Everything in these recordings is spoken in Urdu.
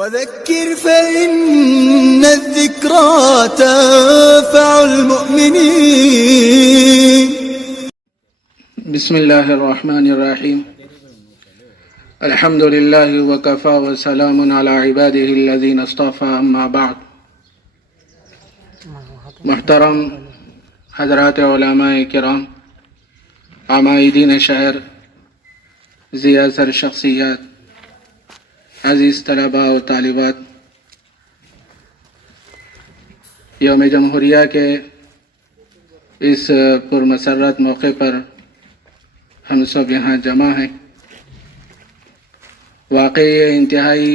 وذكر فإن الذكرى تنفع المؤمنين. بسم الله الرحمن الرحيم. الحمد لله وكفى وسلام على عباده الذين اصطفى. اما بعد. محترم حضرات علماء کرام، عمائدین شہر، ضیاء سر شخصیات، عزیز طلباء و طالبات، یوم جمہوریہ کے اس پرمسرت موقع پر ہم سب یہاں جمع ہیں. واقعی یہ انتہائی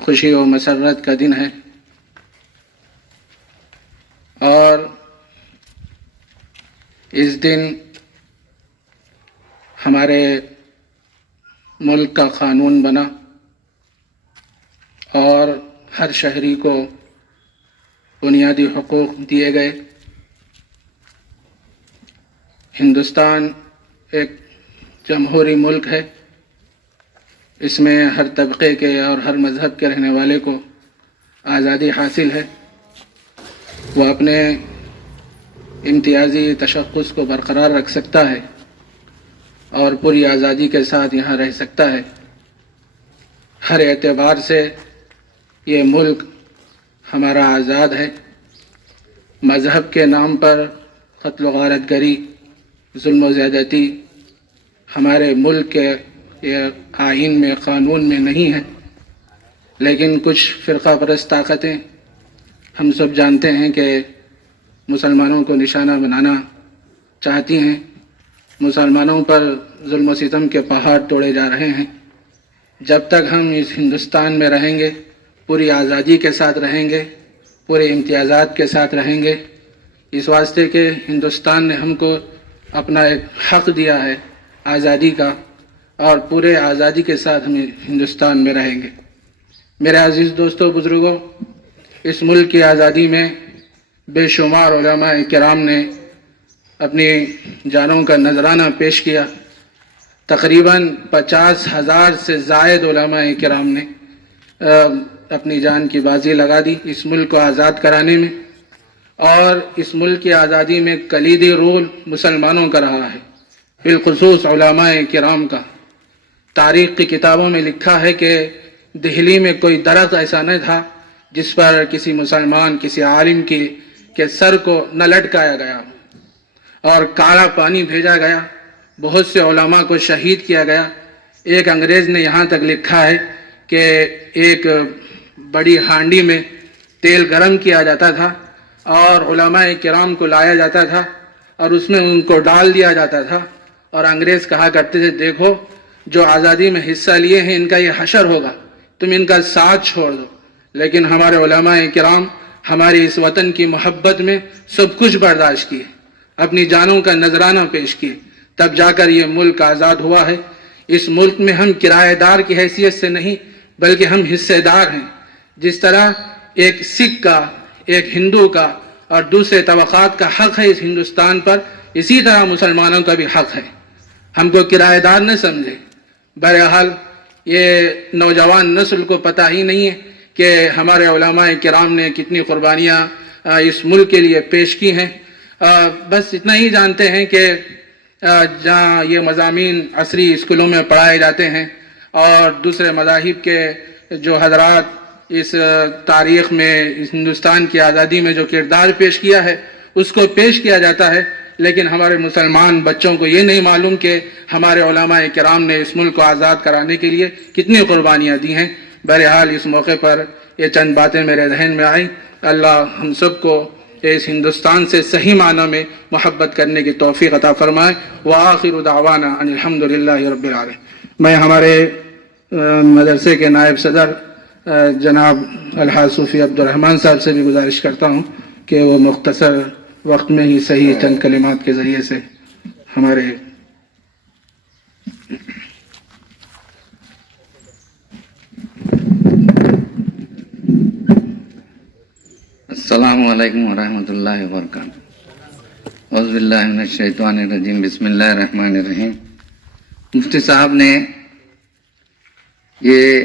خوشی و مسرت کا دن ہے، اور اس دن ہمارے ملک کا قانون بنا اور ہر شہری کو بنیادی حقوق دیے گئے. ہندوستان ایک جمہوری ملک ہے. اس میں ہر طبقے کے اور ہر مذہب کے رہنے والے کو آزادی حاصل ہے. وہ اپنے امتیازی تشخص کو برقرار رکھ سکتا ہے اور پوری آزادی کے ساتھ یہاں رہ سکتا ہے. ہر اعتبار سے یہ ملک ہمارا آزاد ہے. مذہب کے نام پر قتل و غارت گری، ظلم و زیادتی ہمارے ملک کے یہ آئین میں، قانون میں نہیں ہے. لیکن کچھ فرقہ پرست طاقتیں، ہم سب جانتے ہیں کہ مسلمانوں کو نشانہ بنانا چاہتی ہیں. مسلمانوں پر ظلم و ستم کے پہاڑ توڑے جا رہے ہیں. جب تک ہم اس ہندوستان میں رہیں گے، پوری آزادی کے ساتھ رہیں گے، پورے امتیازات کے ساتھ رہیں گے، اس واسطے کہ ہندوستان نے ہم کو اپنا ایک حق دیا ہے آزادی کا، اور پورے آزادی کے ساتھ ہم ہندوستان میں رہیں گے. میرے عزیز دوستو، بزرگوں، اس ملک کی آزادی میں بے شمار علماء کرام نے اپنی جانوں کا نذرانہ پیش کیا. تقریباً 50,000 سے زائد علماء کرام نے اپنی جان کی بازی لگا دی اس ملک کو آزاد کرانے میں. اور اس ملک کی آزادی میں کلیدی رول مسلمانوں کا رہا ہے، بالخصوص علماء کرام کا. تاریخ کی کتابوں میں لکھا ہے کہ دہلی میں کوئی درخت ایسا نہ تھا جس پر کسی مسلمان، کسی عالم کے سر کو نہ لٹکایا گیا اور کالا پانی بھیجا گیا. بہت سے علماء کو شہید کیا گیا. ایک انگریز نے یہاں تک لکھا ہے کہ ایک بڑی ہانڈی میں تیل گرم کیا جاتا تھا اور علماء کرام کو لایا جاتا تھا اور اس میں ان کو ڈال دیا جاتا تھا، اور انگریز کہا کرتے تھے، دیکھو جو آزادی میں حصہ لیے ہیں ان کا یہ حشر ہوگا، تم ان کا ساتھ چھوڑ دو. لیکن ہمارے علماء کرام ہماری اس وطن کی محبت میں سب کچھ برداشت کیے، اپنی جانوں کا نذرانہ پیش کیے، تب جا کر یہ ملک آزاد ہوا ہے. اس ملک میں ہم کرایہ دار کی حیثیت سے نہیں بلکہ ہم حصے دار ہیں. جس طرح ایک سکھ کا، ایک ہندو کا اور دوسرے طبقات کا حق ہے اس ہندوستان پر، اسی طرح مسلمانوں کا بھی حق ہے. ہم کو کرایہ دار نہ سمجھے. بہرحال یہ نوجوان نسل کو پتہ ہی نہیں ہے کہ ہمارے علماء کرام نے کتنی قربانیاں اس ملک کے لیے پیش کی ہیں. بس اتنا ہی جانتے ہیں کہ جہاں یہ مضامین عصری اسکولوں میں پڑھائے جاتے ہیں اور دوسرے مذاہب کے جو حضرات اس تاریخ میں، اس ہندوستان کی آزادی میں جو کردار پیش کیا ہے اس کو پیش کیا جاتا ہے، لیکن ہمارے مسلمان بچوں کو یہ نہیں معلوم کہ ہمارے علماء کرام نے اس ملک کو آزاد کرانے کے لیے کتنی قربانیاں دی ہیں. بہرحال اس موقع پر یہ چند باتیں میرے ذہن میں آئیں. اللہ ہم سب کو اس ہندوستان سے صحیح معنی میں محبت کرنے کی توفیق عطا فرمائے. وآخر دعوانا ان الحمد للہ رب العالمین. میں ہمارے مدرسے کے نائب صدر جناب الحاج صوفی عبدالرحمن صاحب سے بھی گزارش کرتا ہوں کہ وہ مختصر وقت میں ہی صحیح چند کلمات کے ذریعے سے ہمارے السلام علیکم ورحمۃ اللہ وبرکاتہ. اعوذ باللہ من الشیطان الرجیم. بسم اللہ الرحمن الرحیم. مفتی صاحب نے یہ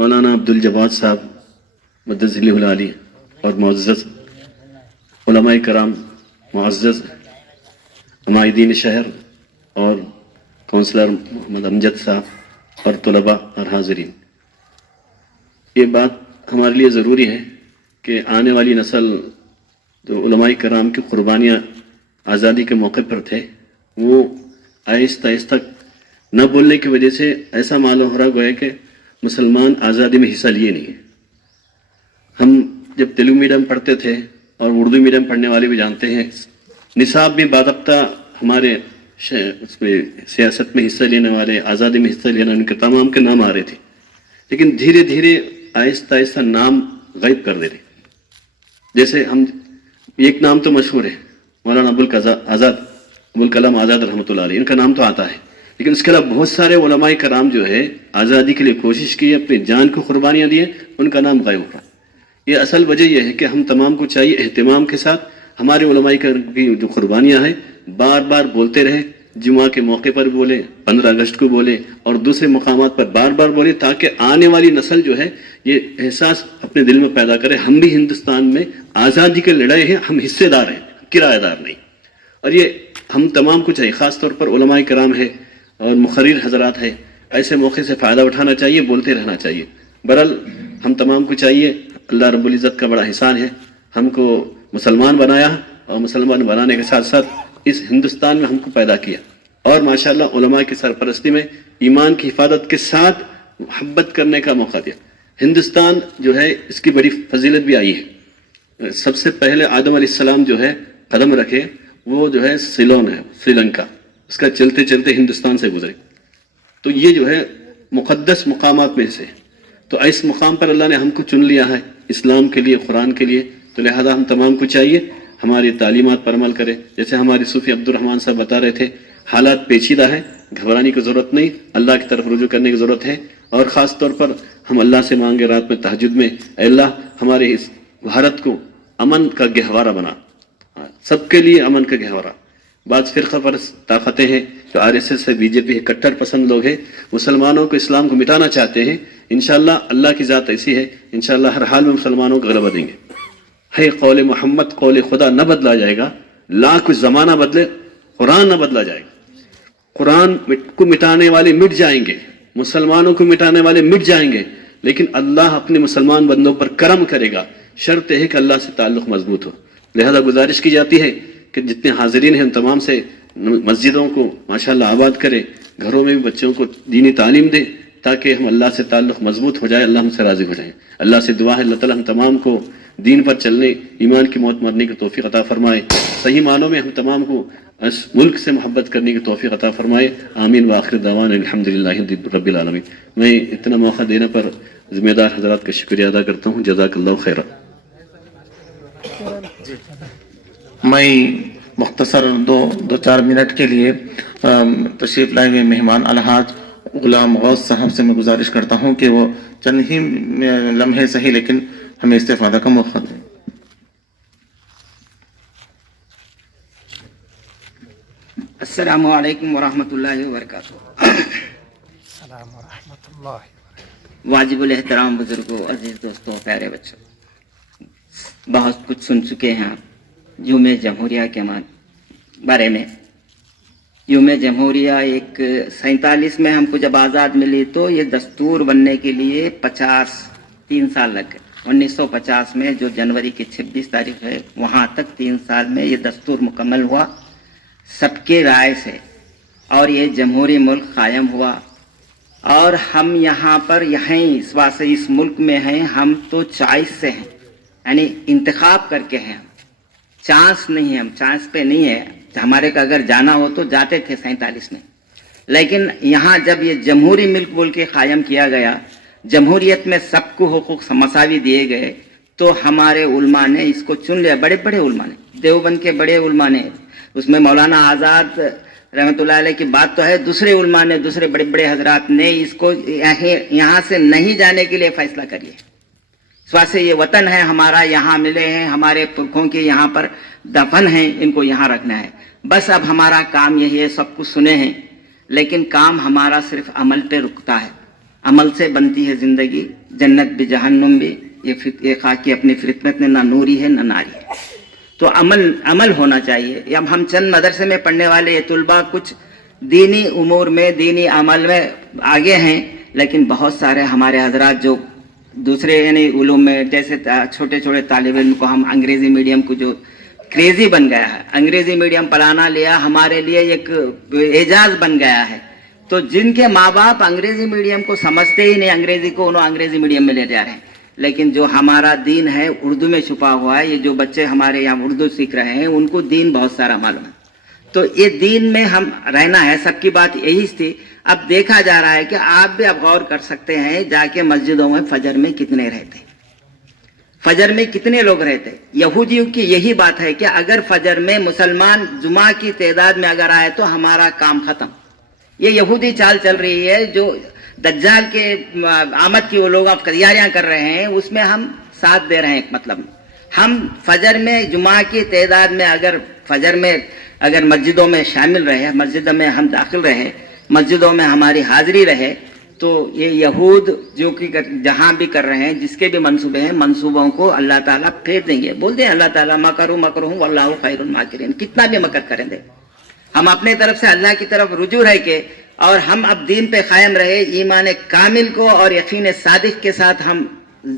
مولانا عبدالجواد صاحب مدظلہ العالی اور معزز علماء کرام، معزز عمائدین شہر اور کونسلر محمد امجد صاحب اور طلباء اور حاضرین، یہ بات ہمارے لیے ضروری ہے کہ آنے والی نسل جو علماء کرام کی قربانیاں آزادی کے موقع پر تھے، وہ آہستہ آہستہ نہ بولنے کی وجہ سے ایسا معلوم ہو رہا گویا کہ مسلمان آزادی میں حصہ لیے نہیں۔ ہم جب تیلگو میڈیم پڑھتے تھے اور اردو میڈیم پڑھنے والے بھی جانتے ہیں، نصاب میں باضابطہ ہمارے اس میں سیاست میں حصہ لینے والے، آزادی میں حصہ لینے ان کے تمام کے نام آ رہے تھے، لیکن دھیرے دھیرے آہستہ آہستہ نام غائب کر دے رہے۔ جیسے ہم ایک نام تو مشہور ہے، مولانا ابوالکلام آزاد رحمۃ اللہ علیہ، ان کا نام تو آتا ہے، لیکن اس کے علاوہ بہت سارے علماء کرام جو ہے آزادی کے لیے کوشش کی، اپنی جان کو قربانیاں دی، ان کا نام غائب ہو رہا۔ یہ اصل وجہ یہ ہے کہ ہم تمام کو چاہیے اہتمام کے ساتھ ہمارے علماء کی جو قربانیاں ہیں بار بار بولتے رہے، جمعہ کے موقع پر بولے، 15 اگست کو بولے اور دوسرے مقامات پر بار بار بولے، تاکہ آنے والی نسل جو ہے یہ احساس اپنے دل میں پیدا کرے، ہم بھی ہندوستان میں آزادی کے لڑائی ہیں، ہم حصے دار ہیں، کرایہ دار نہیں۔ اور یہ ہم تمام کو چاہیے، خاص طور پر علماء کرام ہے اور مقرر حضرات ہے، ایسے موقع سے فائدہ اٹھانا چاہیے، بولتے رہنا چاہیے۔ بہرحال ہم تمام کو چاہیے، اللہ رب العزت کا بڑا احسان ہے، ہم کو مسلمان بنایا اور مسلمان بنانے کے ساتھ ساتھ اس ہندوستان میں ہم کو پیدا کیا، اور ماشاءاللہ علماء کی سرپرستی میں ایمان کی حفاظت کے ساتھ محبت کرنے کا موقع دیا۔ ہندوستان جو ہے اس کی بڑی فضیلت بھی آئی ہے۔ سب سے پہلے آدم علیہ السلام جو ہے قدم رکھے وہ جو ہے سیلون ہے، سری لنکا، اس کا چلتے چلتے ہندوستان سے گزرے، تو یہ جو ہے مقدس مقامات میں سے، تو اس مقام پر اللہ نے ہم کو چن لیا ہے اسلام کے لیے، قرآن کے لیے، تو لہذا ہم تمام کو چاہیے ہماری تعلیمات پر عمل کرے۔ جیسے ہمارے صوفی عبد الرحمن صاحب بتا رہے تھے، حالات پیچیدہ ہے، گھبرانے کی ضرورت نہیں، اللہ کی طرف رجوع کرنے کی ضرورت ہے، اور خاص طور پر ہم اللہ سے مانگے رات میں تہجد میں، اے اللہ ہمارے اس بھارت کو امن کا گہوارہ بنا، سب کے لیے امن کا گہوارہ۔ بعض فرقہ پرست طاقتیں ہیں جو RSS ہے، BJP ہے، کٹر پسند لوگ ہیں، مسلمانوں کو، اسلام کو مٹانا چاہتے ہیں۔ انشاءاللہ اللہ کی ذات ایسی ہے، انشاءاللہ ہر حال میں مسلمانوں کو غلبہ دیں گے۔ ہے قول محمد، قول خدا نہ بدلا جائے گا، لاکھ زمانہ بدلے قرآن نہ بدلا جائے گا۔ قرآن کو مٹانے والے مٹ جائیں گے، مسلمانوں کو مٹانے والے مٹ جائیں گے، لیکن اللہ اپنے مسلمان بندوں پر کرم کرے گا، شرط ہے کہ اللہ سے تعلق مضبوط ہو۔ لہذا گزارش کی جاتی ہے کہ جتنے حاضرین ہیں ان تمام سے مسجدوں کو ماشاءاللہ آباد کرے، گھروں میں بھی بچوں کو دینی تعلیم دے، تاکہ ہم اللہ سے تعلق مضبوط ہو جائے، اللہ ہم سے راضی ہو جائیں۔ اللہ سے دعا ہے اللہ تعالیٰ ہم تمام کو دین پر چلنے، ایمان کی موت مرنے کی توفیق عطا فرمائے، صحیح معنوں میں ہم تمام کو اس ملک سے محبت کرنے کی توفیق عطا فرمائے۔ آمین وآخر دعوانا الحمدللہ رب العالمین۔ میں اتنا موقع دینے پر ذمہ دار حضرات کا شکریہ ادا کرتا ہوں۔ جزاک اللہ خیرہ۔ میں مختصر دو چار منٹ کے لیے تشریف لائے ہوئے مہمان الحاج غلام غوث صاحب سے میں گزارش کرتا ہوں کہ وہ چند ہی لمحے صحیح لیکن ہمیں استفادہ کا موقع دیں۔ السلام علیکم ورحمۃ اللہ وبرکاتہ۔ واجب الاحترام بزرگوں، عزیز دوستوں، پیارے بچوں، بہت کچھ سن چکے ہیں آپ یوم جمہوریہ کے بارے میں۔ یوم جمہوریہ 47 میں ہم کو جب آزاد ملی تو یہ دستور بننے کے لیے 3 سال لگ گئے۔ 1950 میں جو جنوری کی 26 تاریخ ہے وہاں تک 3 سال میں یہ دستور مکمل ہوا سب کے رائے سے، اور یہ جمہوری ملک قائم ہوا۔ اور ہم یہاں پر اس واسطے اس ملک میں ہیں، ہم تو چوائس سے ہیں، یعنی انتخاب کر کے ہیں، چانس نہیں ہے، ہم چانس پہ نہیں ہے۔ ہمارے کا اگر جانا ہو تو جاتے تھے 47 میں، لیکن یہاں جب یہ جمہوری ملک بول کے قائم کیا گیا، جمہوریت میں سب کو حقوق مساوی دیے گئے، تو ہمارے علماء نے اس کو چن لیا، بڑے بڑے علماء نے، دیوبند کے بڑے علماء نے، اس میں مولانا آزاد رحمۃ اللہ علیہ کی بات تو ہے، دوسرے علماء نے، دوسرے بڑے بڑے حضرات نے اس کو یہاں سے نہیں جانے کے لیے فیصلہ کر لیا۔ اس واسطے یہ وطن ہے ہمارا، یہاں ملے ہیں، ہمارے پرکھوں کے یہاں پر دفن ہیں، ان کو یہاں رکھنا ہے۔ بس اب ہمارا کام یہی ہے، سب کچھ سنے ہیں، لیکن کام ہمارا صرف عمل پہ رکتا ہے۔ عمل سے بنتی ہے زندگی، جنت بھی جہنم بھی، یہ خاکی اپنی فطرت میں نہ نوری ہے نہ ناری ہے. تو عمل ہونا چاہیے. اب ہم چند مدرسے میں پڑھنے والے یہ طلباء کچھ دینی امور میں، دینی عمل میں آگے ہیں، لیکن بہت سارے ہمارے حضرات جو دوسرے یعنی علوم میں، جیسے چھوٹے چھوٹے طالب علم کو ہم انگریزی میڈیم کو جو کریزی بن گیا ہے، انگریزی میڈیم پڑھانا لیا ہمارے لیے ایک اعجاز بن گیا ہے. تو جن کے ماں باپ انگریزی میڈیم کو سمجھتے ہی نہیں انگریزی کو، انہوں انگریزی میڈیم میں لے جا رہے ہیں. لیکن جو ہمارا دین ہے اردو میں چھپا ہوا ہے. یہ جو بچے ہمارے یہاں اردو سیکھ رہے ہیں ان کو دین بہت سارا معلوم ہے. تو یہ دین میں ہم رہنا ہے. سب کی بات یہی تھی. اب دیکھا جا رہا ہے کہ آپ بھی اب غور کر سکتے ہیں، جا کے مسجدوں میں فجر میں کتنے رہتے، فجر میں کتنے لوگ رہتے. یہودیوں کی یہی بات ہے کہ اگر فجر میں مسلمان جمعہ کی تعداد میں اگر آئے تو ہمارا کام ختم. یہ یہودی چال چل رہی ہے جو دجال کے آمد کی وہ لوگ اب تیاریاں کر رہے ہیں، اس میں ہم ساتھ دے رہے ہیں. ایک مطلب ہم فجر میں جمعہ کی تعداد میں اگر فجر میں اگر مسجدوں میں شامل رہے، مسجد میں ہم داخل رہے، مسجدوں میں ہماری حاضری رہے، تو یہ یہود جو کہ جہاں بھی کر رہے ہیں، جس کے بھی منصوبے ہیں، منصوبوں کو اللہ تعالیٰ پھیر دیں گے. بول دیں اللہ تعالیٰ مکروا مکرہم واللہ خیر الماکرین. کتنا بھی مکر کریں دے، ہم اپنے طرف سے اللہ کی طرف رجوع رہ کے اور ہم اب دین پہ قائم رہے، ایمان کامل کو اور یقین صادق کے ساتھ ہم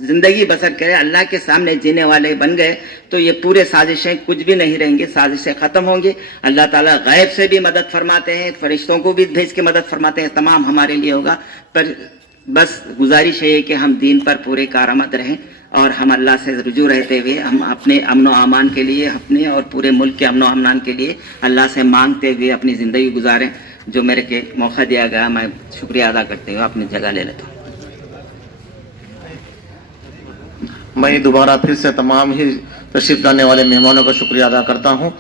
زندگی بسر کریں، اللہ کے سامنے جینے والے بن گئے، تو یہ پورے سازشیں کچھ بھی نہیں رہیں گے، سازشیں ختم ہوں گی. اللہ تعالیٰ غیب سے بھی مدد فرماتے ہیں، فرشتوں کو بھی بھیج کے مدد فرماتے ہیں، تمام ہمارے لیے ہوگا. پر بس گزارش ہے کہ ہم دین پر پورے کارآمد رہیں اور ہم اللہ سے رجوع رہتے ہوئے ہم اپنے امن و امان کے لیے، اپنے اور پورے ملک کے امن و امان کے لیے اللہ سے مانگتے ہوئے اپنی زندگی گزاریں. جو میرے کے موقع دیا گیا، میں شکریہ ادا کرتے ہوئے اپنی جگہ لے لیتا ہوں. میں دوبارہ پھر سے تمام ہی تشریف لانے والے مہمانوں کا شکریہ ادا کرتا ہوں.